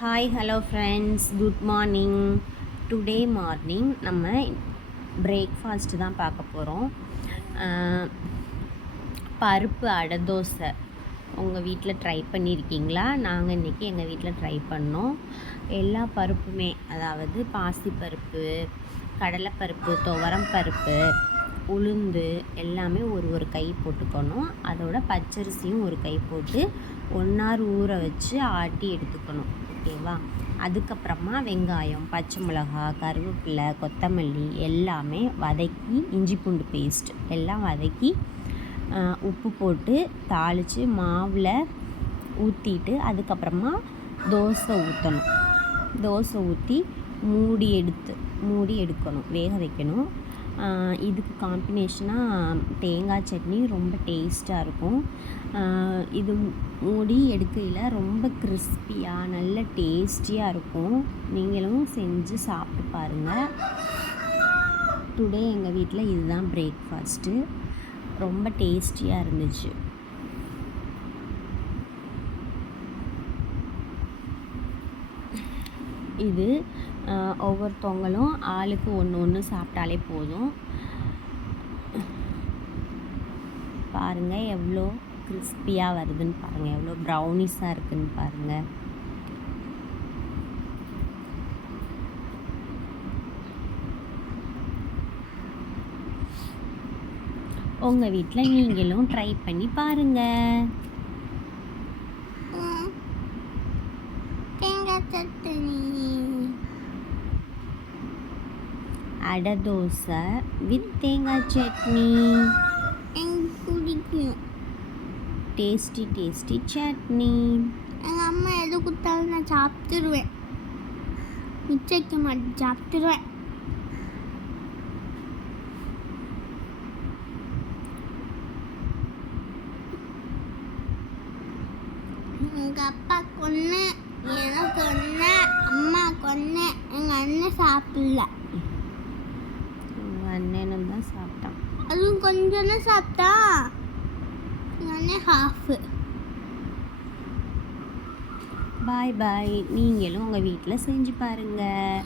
Hi hello friends, good morning. Today morning நம்ம breakfast தான் பார்க்க போகிறோம். பருப்பு அடை தோசை உங்கள் வீட்டில் ட்ரை பண்ணியிருக்கீங்களா? நாங்கள் இன்றைக்கி எங்கள் வீட்டில் ட்ரை பண்ணோம். எல்லா பருப்புமே, அதாவது பாசிப்பருப்பு, கடலைப்பருப்பு, துவரம் பருப்பு, உளுந்து எல்லாமே ஒரு கை போட்டுக்கணும். அதோட பச்சரிசியும் ஒரு கை போட்டு 1 hour ஊற வச்சு ஆட்டி எடுத்துக்கணும். ஓகேவா? அதுக்கப்புறமா வெங்காயம், பச்சை மிளகாய், கருவேப்பிலை, கொத்தமல்லி எல்லாமே வதக்கி, இஞ்சி பூண்டு பேஸ்ட் எல்லாம் வதக்கி உப்பு போட்டு தாளித்து மாவில் ஊற்றிட்டு அதுக்கப்புறமா தோசை ஊற்றணும். தோசை ஊற்றி மூடி எடுக்கணும், வேக வைக்கணும். இதுக்கு காம்பினேஷனாக தேங்காய் சட்னி ரொம்ப டேஸ்ட்டாக இருக்கும். இது மூடி எடுக்கையில் ரொம்ப கிறிஸ்பியாக நல்ல டேஸ்டியாக இருக்கும். நீங்களும் செஞ்சு சாப்பிட்டு பாருங்கள். டுடே எங்கள் வீட்டில் இதுதான் பிரேக்ஃபாஸ்ட்டு. ரொம்ப டேஸ்டியாக இருந்துச்சு. இது ஒவ்வொருத்தவங்களும் ஆளுக்கு ஒன்று சாப்பிட்டாலே போதும். பாருங்கள் எவ்வளோ கிறிஸ்பியாக வருதுன்னு பாருங்கள், எவ்வளோ ப்ரௌனிஸாக இருக்குதுன்னு பாருங்கள். உங்கள் வீட்டில் நீங்களும் ட்ரை பண்ணி பாருங்கள். அடை தோசை வித் தேங்காய் சட்னி. பிடிக்கும். டேஸ்டி சட்னி. எங்கள் அம்மா எது கொடுத்தாலும் நான் சாப்பிட்டுருவேன். மிச்சம் வைக்க மாட்டேன், சாப்பிட்டுருவேன். எங்கள் அப்பா கொன்று, எனக்கு ஒன்று, அம்மா கொன்று, எங்கள் அண்ணன் சாப்பிடல. உங்கள் அண்ணனும் தான் சாப்பிட்டான். அதுவும் கொஞ்சம் தான் சாப்பிட்டா. எங்கள் அண்ணன் ஹாஃபு. பாய் பாய். நீங்களும் உங்கள் வீட்டில் செஞ்சு பாருங்கள்.